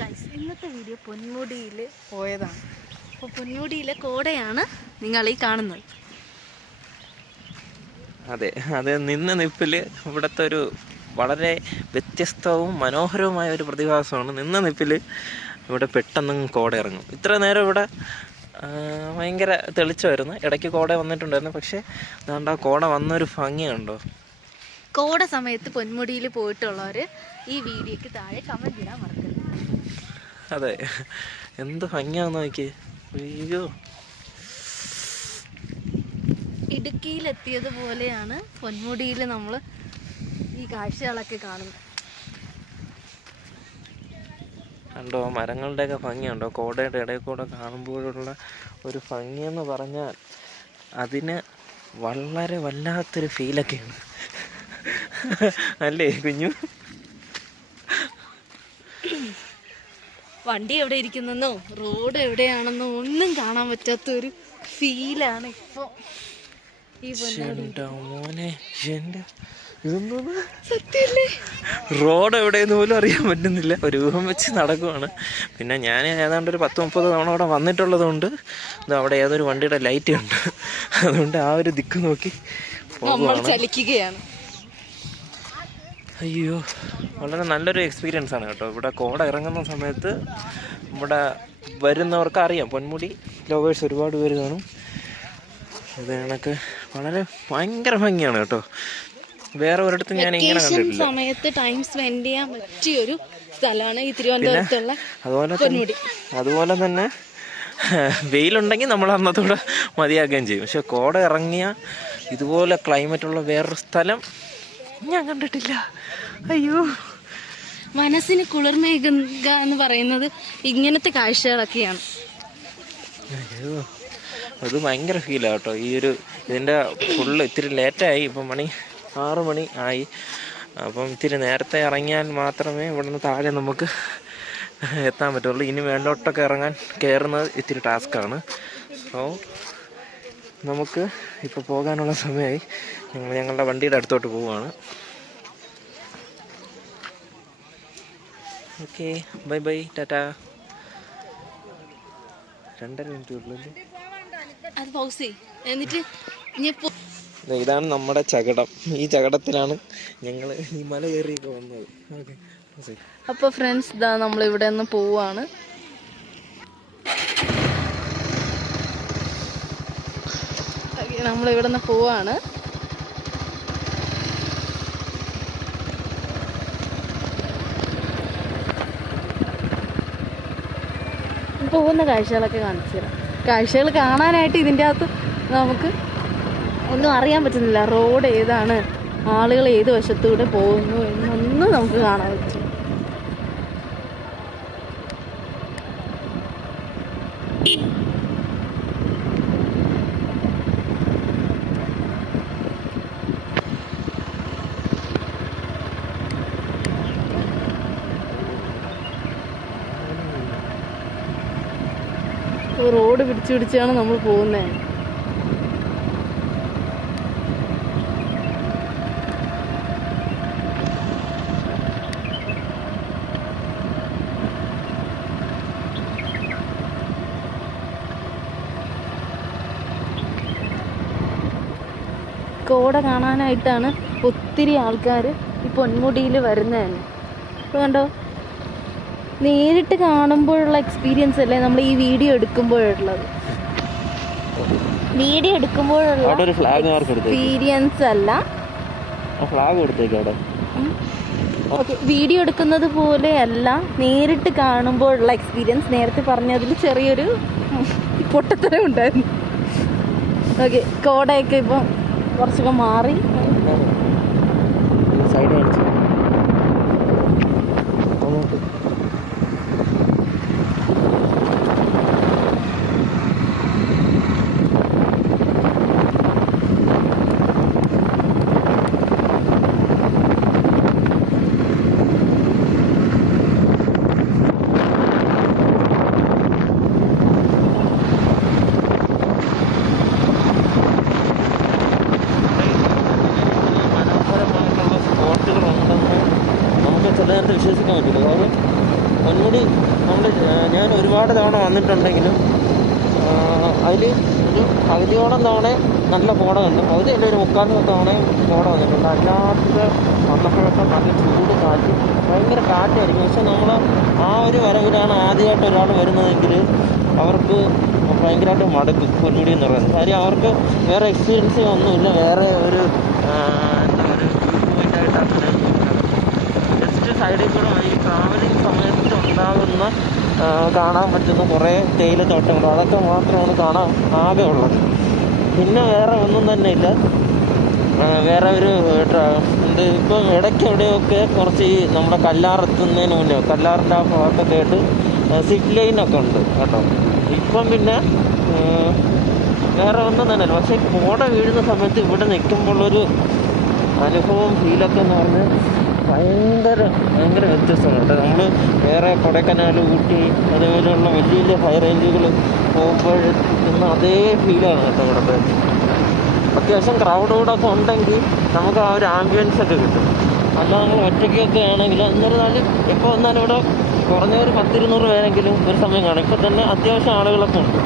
Guys, ഇന്നത്തെ video പൊന്മുടിയിൽ പോയതാണ്. അപ്പോൾ പൊന്മുടിയിലെ കോടയാണ് നിങ്ങൾ ഈ കാണുന്നത്. അതെ, അത് നിന്ന നിപ്പിൽ ഇവിടുത്തെ ഒരു വളരെ വ്യത്യസ്തവും മനോഹരവുമായ ഒരു പ്രതിഭാസമാണ്. നിന്ന നിപ്പിൽ ഇവിടെ പെട്ടെന്ന് കോട ഇറങ്ങും. ഇത്ര നേരം ഇവിടെ ഭയങ്കര തെളിച്ചമായിരുന്നു, ഇടയ്ക്ക് കോട വന്നിട്ടുണ്ടായിരുന്നു. പക്ഷേ അതുകൊണ്ട് ആ കോട വന്നൊരു ഭംഗിയുണ്ടോ. കോട സമയത്ത് പൊന്മുടിയിൽ പോയിട്ടുള്ളവർ ഈ വീഡിയോയ്ക്ക് താഴെ കമൻറ്റ് ഇടാൻ മറക്കരുത്. അതെ, എന്ത് ഭംഗിയാന്ന് നോക്കി. അയ്യോ, ഇടുക്കിയിലെത്തിയതുപോലെയാണ് പൊന്മുടിയിൽ നമ്മൾ ഈ കാഴ്ചകളൊക്കെ കാണുന്നത്. കണ്ടോ, മരങ്ങളുടെയൊക്കെ ഭംഗിയുണ്ടോ. കോടയുടെ ഇടയിൽ കൂടെ കാണുമ്പോഴുള്ള ഒരു ഭംഗിയെന്ന് പറഞ്ഞാൽ അതിന് വളരെ വല്ലാത്തൊരു ഫീലൊക്കെയാണ് അല്ലേ കുഞ്ഞു? വണ്ടി എവിടെ ഇരിക്കുന്നെന്നോ റോഡ് എവിടെയാണെന്നോ ഒന്നും കാണാൻ പറ്റാത്തൊരു ഫീലാണ് ഇപ്പോൾ ഈ മോനെ. ഇതൊന്നും സത്യല്ലേ, റോഡ് എവിടെയെന്ന് പോലും അറിയാൻ പറ്റുന്നില്ല. ഒരു ഊഹം വെച്ച് നടക്കുവാണ്. പിന്നെ ഞാൻ ഏതാണ്ട് ഒരു 10-30 തവണ അവിടെ വന്നിട്ടുള്ളത് കൊണ്ട് അവിടെ ഏതൊരു വണ്ടിയുടെ ലൈറ്റ് ഉണ്ട്, അതുകൊണ്ട് ആ ഒരു ദിക്ക് നോക്കി നമ്മൾ ചലിക്കുകയാണ്. അയ്യോ, വളരെ നല്ലൊരു എക്സ്പീരിയൻസ് ആണ് കേട്ടോ. ഇവിടെ കോട ഇറങ്ങുന്ന സമയത്ത് ഇവിടെ വരുന്നവർക്ക് അറിയാം, പൊന്മുടി ലവേഴ്സ് ഒരുപാട് പേര് കാണും. ഇത് കണക്ക് വളരെ ഭയങ്കര ഭംഗിയാണ് കേട്ടോ. വേറെ ഒരിടത്തും ഞാൻ ഇങ്ങനെ കണ്ടിട്ടില്ല. സമയത്ത് ടൈം സ്പെൻഡ് ചെയ്യാൻ പറ്റിയൊരു സ്ഥലമാണ് ഈ തിരുവനന്തപുരത്തുള്ള പൊന്മുടി. അതുപോലെ തന്നെ വെയിലുണ്ടെങ്കിൽ നമ്മൾ അന്നത്തോടെ മതിയാക്കുകയും ചെയ്യും. പക്ഷെ കോട ഇറങ്ങിയ ഇതുപോലെ ക്ലൈമറ്റുള്ള വേറൊരു സ്ഥലം ഞാൻ കണ്ടിട്ടില്ല. അയ്യോ, മനസ്സിന് കുളിർമേകുക എന്ന് പറയുന്നത് ഇങ്ങനത്തെ കാഴ്ചകളൊക്കെയാണ്. അയ്യോ, അത് ഭയങ്കര ഫീലാണ് കേട്ടോ. ഇതിൻ്റെ ഫുള്ള് ഇത്തിരി ലേറ്റായി. ഇപ്പം 6 മണി ആയി. അപ്പം ഇത്തിരി നേരത്തെ ഇറങ്ങിയാൽ മാത്രമേ ഇവിടുന്ന് താഴെ നമുക്ക് എത്താൻ പറ്റുള്ളൂ. ഇനി വേണ്ടോട്ടൊക്കെ കയറുന്നത് ഇത്തിരി ടാസ്ക്കാണ്. അപ്പോൾ നമുക്ക് ഇപ്പോൾ പോകാനുള്ള സമയമായി. ഞങ്ങളുടെ വണ്ടിയുടെ അടുത്തോട്ട് പോവുകയാണ്. Okay, bye bye, Tata. 2.5 minute ഉള്ളൂ. അത് പൗസ് എന്നിട്ട് ഇതാണ് നമ്മുടെ ചകടം. ഈ ചകടത്തിലാണ് ഞങ്ങൾ ഈ മല കയറിയൊക്കെ വന്നത്. ഓക്കെ, അപ്പോൾ ഫ്രണ്ട്സ്, ഇതാ നമ്മളിവിടെ നിന്ന് പോവാണ്. നമ്മളിവിടെ നിന്ന് പോവാണ്. പോകുന്ന കാഴ്ചകളൊക്കെ കാണിച്ചു തരാം. കാഴ്ചകൾ കാണാനായിട്ട് ഇതിൻ്റെ അകത്ത് നമുക്ക് ഒന്നും അറിയാൻ പറ്റുന്നില്ല. റോഡ് ഏതാണ്, ആളുകൾ ഏത് വശത്തൂടെ പോകുന്നു എന്നൊന്നും നമുക്ക് കാണാൻ പറ്റും. റോഡ് പിടിച്ചു പിടിച്ചാണ് നമ്മൾ പോകുന്നത്. കോട കാണാനായിട്ടാണ് ഒത്തിരി ആൾക്കാർ ഈ പൊന്മുടിയിൽ വരുന്നത് തന്നെ. ഇപ്പോൾ കണ്ടോ, നേരിട്ട് കാണുമ്പോഴുള്ള എക്സ്പീരിയൻസ് അല്ലേ നമ്മൾ ഈ വീഡിയോ എടുക്കുമ്പോഴുള്ളത്. വീഡിയോ എടുക്കുമ്പോഴുള്ള എക്സ്പീരിയൻസ് അല്ല. ഓക്കെ, വീഡിയോ എടുക്കുന്നത് പോലെയല്ല നേരിട്ട് കാണുമ്പോഴുള്ള എക്സ്പീരിയൻസ്. നേരത്തെ പറഞ്ഞതിൽ ചെറിയൊരു പൊട്ടത്തരം ഉണ്ടായിരുന്നു. ഓക്കെ, കോടയൊക്കെ ഇപ്പം കുറച്ചൊക്കെ മാറി. സൈഡ് കാണിച്ചു. നമ്മൾ ഞാൻ ഒരുപാട് തവണ വന്നിട്ടുണ്ടെങ്കിലും അതിൽ ഒരു പകുതിയോളം തവണ നല്ല കോട കണ്ടു, പകുതി അല്ല ഒരു 3/4 തവണ കോട വന്നിട്ടുണ്ട്. അല്ലാത്ത വന്നപ്പോഴൊക്കെ നല്ല ചൂട് കാറ്റ്, ഭയങ്കര കാറ്റായിരിക്കും. പക്ഷെ നമ്മൾ ആ ഒരു വരവിലാണ് ആദ്യമായിട്ട് ഒരാൾ വരുന്നതെങ്കിൽ അവർക്ക് ഭയങ്കരമായിട്ട് മടുക്കും പൊന്മുടി എന്ന് പറയുന്നത്. കാര്യം അവർക്ക് വേറെ എക്സ്പീരിയൻസ് ഒന്നുമില്ല, വേറെ ഒരു എന്താ പറയുക വ്യൂ പോയിൻ്റായിട്ട് അങ്ങനെ ജസ്റ്റ് സൈഡിൽ കൂടെ ഈ ട്രാവലിംഗ് സമയത്ത് ഉണ്ടാകുന്ന കാണാൻ പറ്റുന്ന കുറേ തേയിലത്തോട്ടങ്ങൾ, അതൊക്കെ മാത്രമാണ് കാണാൻ ആകെ ഉള്ളത്. പിന്നെ വേറെ ഒന്നും തന്നെ ഇല്ല. വേറെ ഒരു ഇപ്പം ഇടയ്ക്ക് എവിടെയൊക്കെ കുറച്ച് ഈ നമ്മുടെ കല്ലാറെത്തുന്നതിന് മുന്നേ കല്ലാറിൻ്റെ ആ ഭാഗത്തൊക്കെ ആയിട്ട് സിപ്പ് ലൈനൊക്കെ ഉണ്ട് കേട്ടോ. ഇപ്പം പിന്നെ വേറെ ഒന്നും തന്നെ ഇല്ല. പക്ഷേ കോട വീഴുന്ന സമയത്ത് ഇവിടെ നിൽക്കുമ്പോഴൊരു അനുഭവം ഫീലൊക്കെ എന്ന് പറഞ്ഞാൽ ഭയങ്കര വ്യത്യസ്തമാണ് കേട്ടോ. നമ്മൾ വേറെ കൊടൈക്കനാൽ, ഊട്ടി അതേപോലെയുള്ള വലിയ വലിയ ഹൈ റേഞ്ചുകൾ പോകുമ്പോൾ കിട്ടുന്ന അതേ ഫീലാണ് കേട്ടോ ഇവിടുത്തെ. അത്യാവശ്യം ക്രൗഡോടൊക്കെ ഉണ്ടെങ്കിൽ നമുക്ക് ആ ഒരു ആംബിയൻസ് ഒക്കെ കിട്ടും. അല്ല നമ്മൾ ഒറ്റയ്ക്കൊക്കെ ആണെങ്കിൽ എന്നിരുന്നാലും എപ്പോൾ വന്നാലും ഇവിടെ കുറഞ്ഞ ഒരു 10-200 പേരെങ്കിലും ഒരു സമയം കാണും. ഇപ്പോൾ തന്നെ അത്യാവശ്യം ആളുകളൊക്കെ ഉണ്ട്.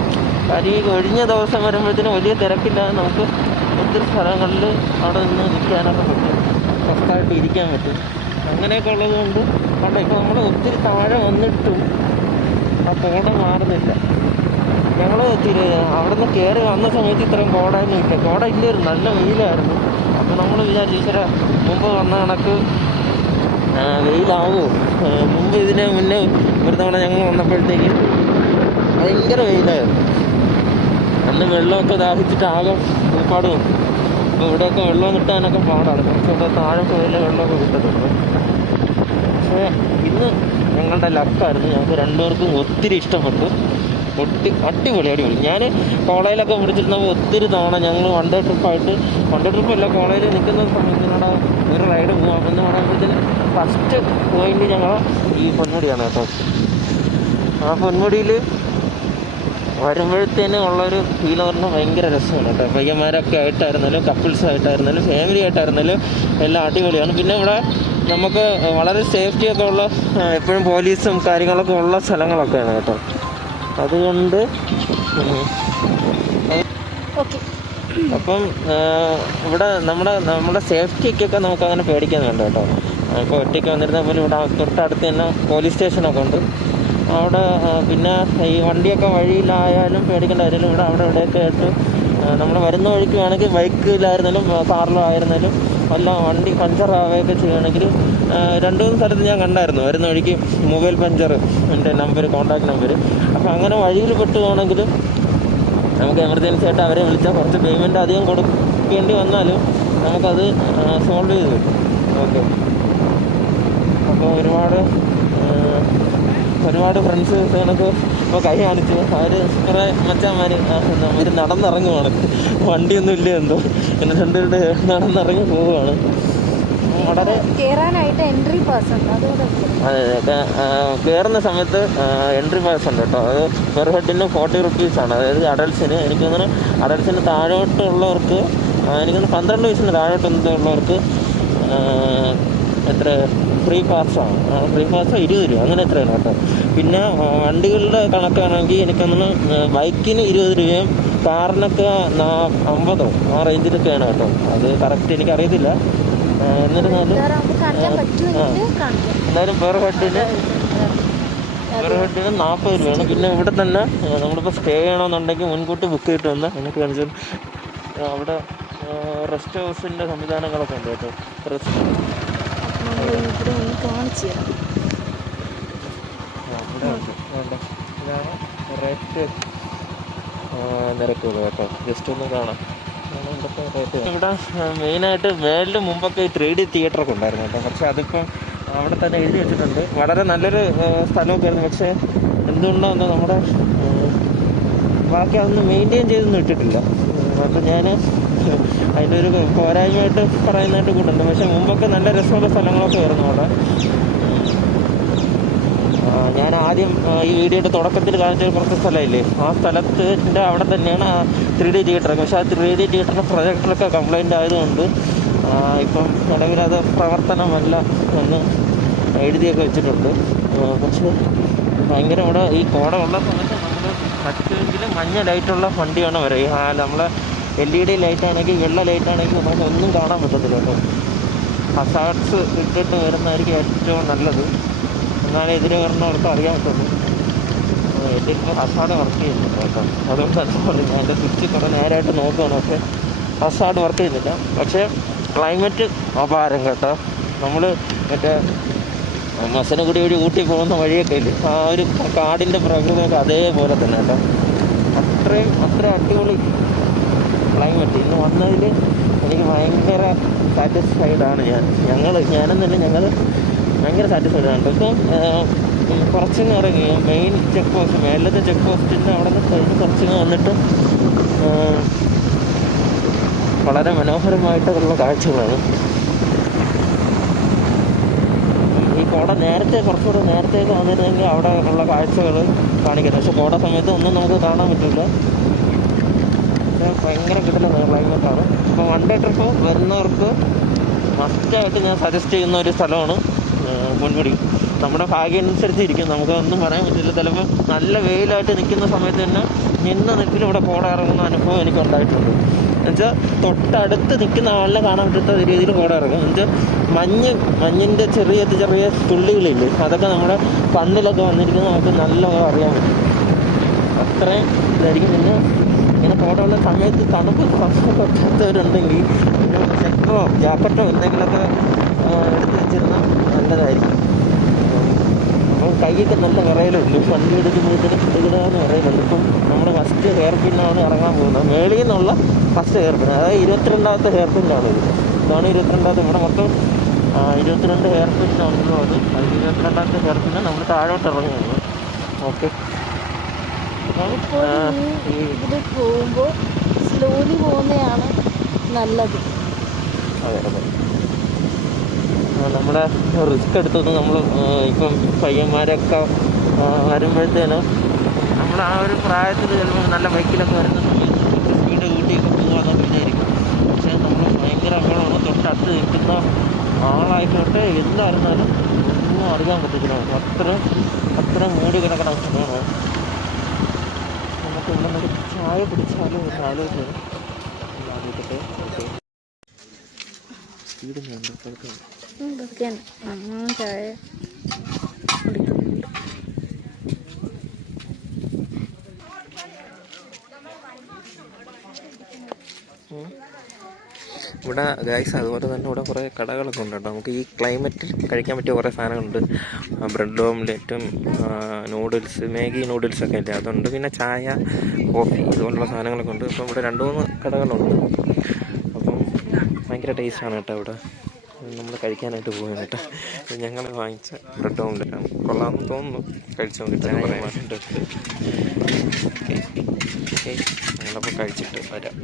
കാര്യം ഈ ഒഴിഞ്ഞ ദിവസം വരുമ്പോഴത്തേനും വലിയ തിരക്കില്ലാതെ നമുക്ക് ഒത്തിരി സ്ഥലങ്ങളിൽ അവിടെ നിന്ന് നിൽക്കാനൊക്കെ പറ്റും, സ്വസ്ഥമായിട്ട് ഇരിക്കാൻ പറ്റും. അങ്ങനെയൊക്കെ ഉള്ളത് കൊണ്ട് കണ്ടോ ഇപ്പോൾ നമ്മൾ ഒത്തിരി താഴെ വന്നിട്ടും ആ കോട മാറുന്നില്ല. ഞങ്ങൾ അവിടെ നിന്ന് കയറി വന്ന സമയത്ത് ഇത്രയും കോടയൊന്നും ഇല്ല, കോട ഇല്ലായിരുന്നു, നല്ല വെയിലായിരുന്നു. അപ്പോൾ നമ്മൾ വിചാരിച്ചു ഈശ്വര മുമ്പ് വന്ന കണക്ക് വെയിലാവുമോ. മുമ്പ് ഇതിന് മുന്നേ ഒരു തവണ ഞങ്ങൾ വന്നപ്പോഴത്തേക്ക് ഭയങ്കര വെയിലായിരുന്നു. അന്ന് വെള്ളമൊക്കെ ദാഹിച്ചിട്ട് ആകെ ഒരുപാട് വന്നു. അപ്പോൾ ഇവിടെയൊക്കെ വെള്ളം കിട്ടാനൊക്കെ പാടാണ്, കുറച്ചുകൂടെ താഴെ പോയാലേ വെള്ളമൊക്കെ കിട്ടത്തുള്ളൂ. പക്ഷേ ഇന്ന് ഞങ്ങളുടെ ലക്കായിരുന്നു, ഞങ്ങൾക്ക് രണ്ടുപേർക്കും ഒത്തിരി ഇഷ്ടപ്പെട്ടു. അടിപൊളി. ഞാൻ കോളേജിലൊക്കെ പിടിച്ചിരുന്നപ്പോൾ ഒത്തിരി തവണ ഞങ്ങൾ വൺ ഡേ ട്രിപ്പല്ല, കോളേജിൽ നിൽക്കുന്ന സമയത്തിനോട് ഒരു റൈഡ് പോകാം എന്ന് പറയുമ്പോഴത്തേന് ഫസ്റ്റ് പോയിന്റ് ഞങ്ങൾ ഈ പൊന്മുടിയാണ് കേട്ടോ. ആ പൊന്മുടിയിൽ വരുമ്പോഴത്തേനും ഉള്ളൊരു ഫീൽ പറഞ്ഞാൽ ഭയങ്കര രസമാണ് കേട്ടോ. പയ്യന്മാരൊക്കെ ആയിട്ടായിരുന്നാലും കപ്പിൾസായിട്ടായിരുന്നാലും ഫാമിലി ആയിട്ടായിരുന്നാലും എല്ലാം അടിപൊളിയാണ്. പിന്നെ ഇവിടെ നമുക്ക് വളരെ സേഫ്റ്റിയൊക്കെ ഉള്ള, എപ്പോഴും പോലീസും കാര്യങ്ങളൊക്കെ ഉള്ള സ്ഥലങ്ങളൊക്കെയാണ് കേട്ടോ. അതുകൊണ്ട് അപ്പം ഇവിടെ നമ്മുടെ സേഫ്റ്റിക്കൊക്കെ നമുക്ക് അങ്ങനെ പേടിക്കാൻ വേണ്ട കേട്ടോ. ഇപ്പോൾ ഒറ്റയ്ക്ക് വന്നിരുന്ന പോലെ ഇവിടെ തൊട്ടടുത്ത് തന്നെ പോലീസ് സ്റ്റേഷനൊക്കെ ഉണ്ട്. അവിടെ പിന്നെ ഈ വണ്ടിയൊക്കെ വഴിയിലായാലും പേടിക്കേണ്ട കാര്യമില്ല. ഇവിടെ അവിടെ ഇവിടെയൊക്കെ ആയിട്ട് നമ്മൾ വരുന്ന വഴിക്ക് വേണമെങ്കിൽ ബൈക്കിലായിരുന്നാലും കാറിലോ ആയിരുന്നാലും എല്ലാം വണ്ടി പഞ്ചർ ആവുകയൊക്കെ ചെയ്യുകയാണെങ്കിൽ 2-3 സ്ഥലത്ത് ഞാൻ കണ്ടായിരുന്നു വരുന്ന വഴിക്ക് മൊബൈൽ പഞ്ചർ, എൻ്റെ നമ്പർ, കോൺടാക്ട് നമ്പർ. അപ്പോൾ അങ്ങനെ വഴിയിൽ പെട്ടുകയാണെങ്കിൽ നമുക്ക് എമർജൻസി ആയിട്ട് അവരെ വിളിച്ചാൽ കുറച്ച് പേയ്മെൻറ്റ് അധികം കൊടുക്കേണ്ടി വന്നാലും നമുക്കത് സോൾവ് ചെയ്ത് കിട്ടും. ഓക്കെ. അപ്പോൾ ഒരുപാട് ഫ്രണ്ട്സ് കണക്ക് ഇപ്പോൾ കൈ കാണിച്ചു. അവർ കുറേ മച്ചാന്മാർ അവർ നടന്നിറങ്ങുവാണ്, വണ്ടിയൊന്നും ഇല്ല എന്തോ, പിന്നെ രണ്ടുപേരുടെ നടന്നിറങ്ങി പോവുകയാണ്. വളരെ കയറാനായിട്ട് എൻട്രി പാസ് ഉണ്ട്. അതെ, കയറുന്ന സമയത്ത് എൻട്രി പാസ് ഉണ്ട് കേട്ടോ. അത് പെർ ഹെഡിന് 40 റുപ്പീസാണ്. അതായത് അഡൽസിന്, എനിക്ക് തോന്നുന്നു അഡൽസിന് താഴോട്ടുള്ളവർക്ക്, എനിക്കൊന്ന് 12 വയസ്സിന് താഴോട്ടുള്ളവർക്ക് എത്ര ഫ്രീ പാസ്സാണ്. ഫ്രീ പാസ് 20 രൂപ അങ്ങനെ എത്രയാണ് കേട്ടോ. പിന്നെ വണ്ടികളുടെ കണക്കാണെങ്കിൽ എനിക്കൊന്ന് ബൈക്കിന് 20 രൂപയും കാറിനൊക്കെ 50 ആ റേഞ്ചിലൊക്കെയാണ് കേട്ടോ. അത് കറക്റ്റ് എനിക്കറിയത്തില്ല. എന്നിരുന്നാലും എന്നാലും പെർ ഹെഡിന് 40 രൂപയാണ്. പിന്നെ ഇവിടെ തന്നെ നമ്മളിപ്പോൾ സ്റ്റേ ചെയ്യണമെന്നുണ്ടെങ്കിൽ മുൻകൂട്ടി ബുക്ക് ചെയ്തിട്ട് വന്നാൽ എനിക്ക് കാണിച്ചാൽ അവിടെ റെസ്റ്റ് ഹൗസിൻ്റെ സംവിധാനങ്ങളൊക്കെ ഉണ്ട് കേട്ടോ. റേറ്റ് നിരക്കുകൾ കേട്ടോ, ജസ്റ്റ് ഒന്ന് കാണാം. ഇവിടെ മെയിനായിട്ട് വേൾഡ് മുമ്പൊക്കെ ഈ 3D തിയേറ്ററൊക്കെ ഉണ്ടായിരുന്നു കേട്ടോ. പക്ഷേ അതിപ്പം അവിടെ തന്നെ എഴുതി വെച്ചിട്ടുണ്ട്. വളരെ നല്ലൊരു സ്ഥലമൊക്കെ ആയിരുന്നു. പക്ഷേ എന്തുകൊണ്ടാണെന്ന് നമ്മുടെ ബാക്കി അതൊന്നും മെയിൻറ്റെയിൻ ചെയ്തൊന്നും ഇട്ടിട്ടില്ല. അപ്പം ഞാൻ അതിൻ്റെ ഒരു പോരായ്മയായിട്ട് പറയുന്നതായിട്ട് കൂട്ടുണ്ട്. പക്ഷേ മുമ്പൊക്കെ നല്ല രസമുള്ള സ്ഥലങ്ങളൊക്കെ ആയിരുന്നു അവിടെ. ഞാൻ ആദ്യം ഈ വീഡിയോയുടെ തുടക്കത്തിൽ കാണിച്ച കുറച്ച് സ്ഥലമില്ലേ, ആ സ്ഥലത്തിൻ്റെ അവിടെ തന്നെയാണ് 3D തിയേറ്ററൊക്കെ. പക്ഷേ ആ 3D തിയേറ്ററിൻ്റെ പ്രൊജക്ടറൊക്കെ കംപ്ലൈൻ്റ് ആയതുകൊണ്ട് ഇപ്പം നിലവിലത് പ്രവർത്തനമല്ല എന്ന് എഴുതിയൊക്കെ വെച്ചിട്ടുണ്ട്. പക്ഷേ ഭയങ്കര ഇവിടെ ഈ കോട ഉള്ള സമയത്ത് നമ്മൾ പറ്റുമെങ്കിൽ മഞ്ഞ ലൈറ്റുള്ള വണ്ടിയാണ് വരിക. നമ്മളെ LED ലൈറ്റാണെങ്കിൽ വെള്ള ലൈറ്റാണെങ്കിൽ നമുക്ക് ഒന്നും കാണാൻ പറ്റത്തില്ല കേട്ടോ. ഹസാർഡ്സ് ഇട്ടിട്ട് വരുന്നതായിരിക്കും ഏറ്റവും നല്ലത്. എന്നാലേ എതിരെ വരുന്നവർക്ക് അറിയാൻ പറ്റുള്ളൂ. എൻ്റെ ഇപ്പോൾ ഹസാർഡ് വർക്ക് ചെയ്യുന്നില്ല കേട്ടോ. അതുകൊണ്ട് എന്താ പറയുക, ഞാൻ എൻ്റെ സ്വിച്ച് കുറേ നേരമായിട്ട് നോക്കുകയാണ്, പക്ഷേ ഹസാർഡ് വർക്ക് ചെയ്യുന്നില്ല. പക്ഷേ ക്ലൈമറ്റ് അപാരം കേട്ടോ. നമ്മൾ മറ്റേ മസനഗുഡി വഴി ഊട്ടി പോകുന്ന വഴിയൊക്കെ ഇല്ലേ, ആ ഒരു കാടിൻ്റെ പ്രകൃതിയൊക്കെ അതേപോലെ തന്നെ കേട്ടോ. അത്ര അടിപൊളി ക്ലൈമറ്റ്. ഇന്ന് വന്നതിൽ എനിക്ക് ഭയങ്കര സാറ്റിസ്ഫൈഡാണ് ഞാനെന്നല്ല, ഞങ്ങൾ ഭയങ്കര സാറ്റിസ്ഫൈഡാണ്. ഇപ്പം കുറച്ചിങ്ങ് ഇറങ്ങി മെയിൻ ചെക്ക് പോസ്റ്റ്, മേലത്തെ ചെക്ക് പോസ്റ്റിൻ്റെ അവിടെ നിന്ന് കഴിഞ്ഞ് കുറച്ചിങ്ങ് വന്നിട്ട് വളരെ മനോഹരമായിട്ടുള്ള കാഴ്ചകളാണ്. ഈ കോട കുറച്ചുകൂടെ നേരത്തേക്ക് വന്നിരുന്നെങ്കിൽ അവിടെ ഉള്ള കാഴ്ചകൾ കാണിക്കുന്നത്. പക്ഷെ കോട സമയത്ത് ഒന്നും നമുക്ക് കാണാൻ പറ്റില്ല. ഭയങ്കര കിട്ടുന്ന ക്ലൈമറ്റാണ്. അപ്പോൾ 1 ഡേ ട്രിപ്പ് വരുന്നവർക്ക് മസ്റ്റായിട്ട് ഞാൻ സജസ്റ്റ് ചെയ്യുന്ന ഒരു സ്ഥലമാണ് പൊന്മുടി. നമ്മുടെ ഭാഗ്യം അനുസരിച്ചിരിക്കും, നമുക്കൊന്നും പറയാൻ പറ്റില്ല. ചിലപ്പോൾ നല്ല വെയിലായിട്ട് നിൽക്കുന്ന സമയത്ത് തന്നെ നിൽപ്പിൽ ഇവിടെ കോട ഇറങ്ങുന്ന അനുഭവം എനിക്ക് ഉണ്ടായിട്ടുണ്ട്. എന്നുവെച്ചാൽ തൊട്ടടുത്ത് നിൽക്കുന്ന ആളിനെ കാണാൻ പറ്റാത്ത രീതിയിൽ കോട ഇറങ്ങും. എന്നുവെച്ചാൽ മഞ്ഞിൻ്റെ ചെറിയ തുള്ളികളില്ലേ, അതൊക്കെ നമ്മുടെ കണ്ണിലൊക്കെ വന്നിരിക്കുന്നത് നമുക്ക് നല്ലോണം അറിയാൻ പറ്റും. അത്രയും ഇതായിരിക്കും. പിന്നെ ഇങ്ങനെ കോടയുള്ള സമയത്ത് തണുപ്പ് പറ്റാത്തവരുണ്ടെങ്കിൽ ചെക്കോ ജാക്കറ്റോ എന്തെങ്കിലുമൊക്കെ എടുത്ത് വെച്ചിരുന്നാൽ നല്ലതായിരിക്കും. അപ്പോൾ കൈയൊക്കെ നല്ല വിറയലുണ്ട്. വണ്ടി എടുക്കുമ്പോഴത്തേനും ഇടാന്ന് പറയുന്നുണ്ട്. ഇപ്പം നമ്മൾ ഫസ്റ്റ് ഹെയർ പിന്നാണ് ഇറങ്ങാൻ പോകുന്നത്. മേളിൽ നിന്നുള്ള ഫസ്റ്റ് ഹെയർ പിൻ, അതായത് 22ാമത്തെ ഹെയർ പിന്നാണ് ഇത്. ഇതാണ് 22ാമത്തെ. ഇവിടെ മൊത്തം 22 ഹെയർ പിന്നാണല്ലോ. അത് 22ാമത്തെ ഹെയർ പിന്നാണ് നമ്മൾ താഴോട്ട് ഇറങ്ങുന്നത്. ഓക്കെ, ഇതിൽ പോകുമ്പോൾ സ്ലോലി പോകുന്നതാണ് നല്ലത്. അതെ. നമ്മുടെ റിസ്ക് എടുത്തൊന്ന് നമ്മൾ ഇപ്പം പയ്യന്മാരൊക്കെ വരുമ്പോഴത്തേനും നമ്മൾ ആ ഒരു പ്രായത്തിൽ ചിലപ്പോൾ നല്ല ബൈക്കിലൊക്കെ വരുന്ന സമയത്ത് സ്പീഡ് കൂട്ടിയൊക്കെ പോകാമെന്നൊക്കെ വിചാരിക്കും. പക്ഷേ നമ്മൾ ഭയങ്കര അപകടമാണ്. തൊട്ടടുത്ത് നിൽക്കുന്ന ആളായിക്കോട്ടെ എന്തായിരുന്നാലും ഒന്നും അറിയാൻ പറ്റത്തില്ല. അത്ര മൂടി കിടക്കണ സ്ഥലമാണ്. നമുക്ക് ഇവിടെ നിന്ന് ചായ പിടിച്ചാലും ഒന്ന് ആലോചിക്കണം. സ്പീഡ് വേണ്ട ചായ ഇവിടെ ഗൈസ് അതുപോലെ തന്നെ ഇവിടെ കുറേ കടകളൊക്കെ ഉണ്ട് കേട്ടോ. നമുക്ക് ഈ ക്ലൈമറ്റിൽ കഴിക്കാൻ പറ്റിയ കുറേ സാധനങ്ങളുണ്ട്. ബ്രെഡ് ഓംലെറ്റും നൂഡിൽസ്, മാഗി നൂഡിൽസൊക്കെ ഇല്ലേ, അതുണ്ട്. പിന്നെ ചായ, കോഫി ഇതുപോലുള്ള സാധനങ്ങളൊക്കെ ഉണ്ട്. അപ്പം ഇവിടെ 2-3 കടകളുണ്ട്. അപ്പം ഭയങ്കര ടേസ്റ്റാണ് കേട്ടോ ഇവിടെ. നമ്മൾ കഴിക്കാനായിട്ട് പോകുന്നത് കേട്ടോ. ഞങ്ങൾ വാങ്ങിച്ച ബ്രെഡ് ഓംലെറ്റാണ്. കൊള്ളാമെന്ന് തോന്നുന്നു. കഴിച്ചു നോക്കിയിട്ട് പറയാനായിട്ട്. ഓക്കെ, ഞങ്ങളപ്പോൾ കഴിച്ചിട്ട് വരാം.